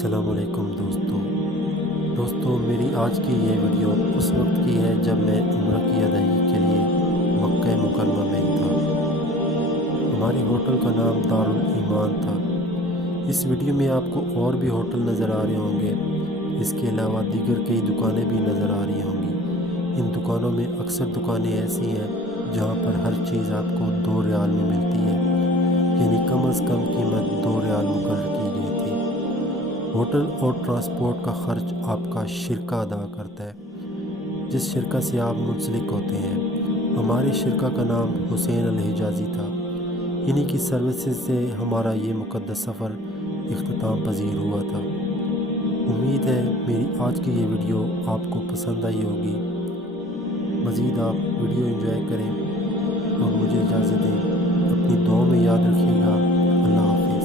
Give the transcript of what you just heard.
अस्सलामुअलैकुम दोस्तों मेरी आज की ये वीडियो उस वक्त की है जब मैं उम्रा की अदायगी के लिए मक्का मुकरमा में था। हमारी होटल का नाम दारुल ईमान था। इस वीडियो में आपको और भी होटल नज़र आ रहे होंगे। इसके अलावा दीगर कई दुकानें भी नज़र आ रही होंगी। इन दुकानों में अक्सर दुकानें ऐसी हैं जहाँ पर हर चीज़ आपको 2 रियाल में मिलती है, यानी कम अज़ कम कीमत 2 रियाल मुकर्रर की गई थी। होटल और ट्रांसपोर्ट का खर्च आपका शिरका अदा करता है, जिस शिरका से आप मुंसलिक होते हैं। हमारे शिरका का नाम हुसैन अल हिजाज़ी था। इन्हीं की सर्विसेज से हमारा ये मुक़द्दस सफ़र इख्तिताम पजीर हुआ था। उम्मीद है मेरी आज की ये वीडियो आपको पसंद आई होगी। मज़ीद आप वीडियो एंजॉय करें और मुझे इजाज़त दें। अपनी दुआओं में याद रखिएगा। अल्लाह हाफ़िज़।